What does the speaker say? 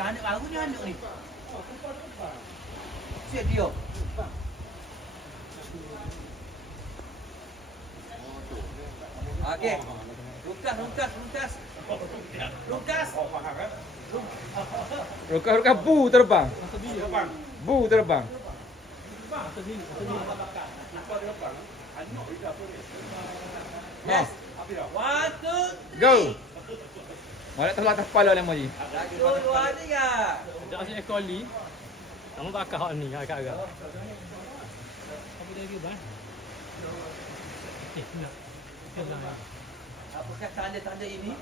anak baru ni anak ni. Siap dia. Okey. Lukas. Rukas bu terbang. Bu terbang. Yes. 1, 2, 3. Go. Mana telah atas kepala lama je. 1, 2, 3. Sekejap asyik ekor li. Nama bakar hak ni agak-agak. Apa dia lagi bang? Nak. Apakah tanda-tanda ini?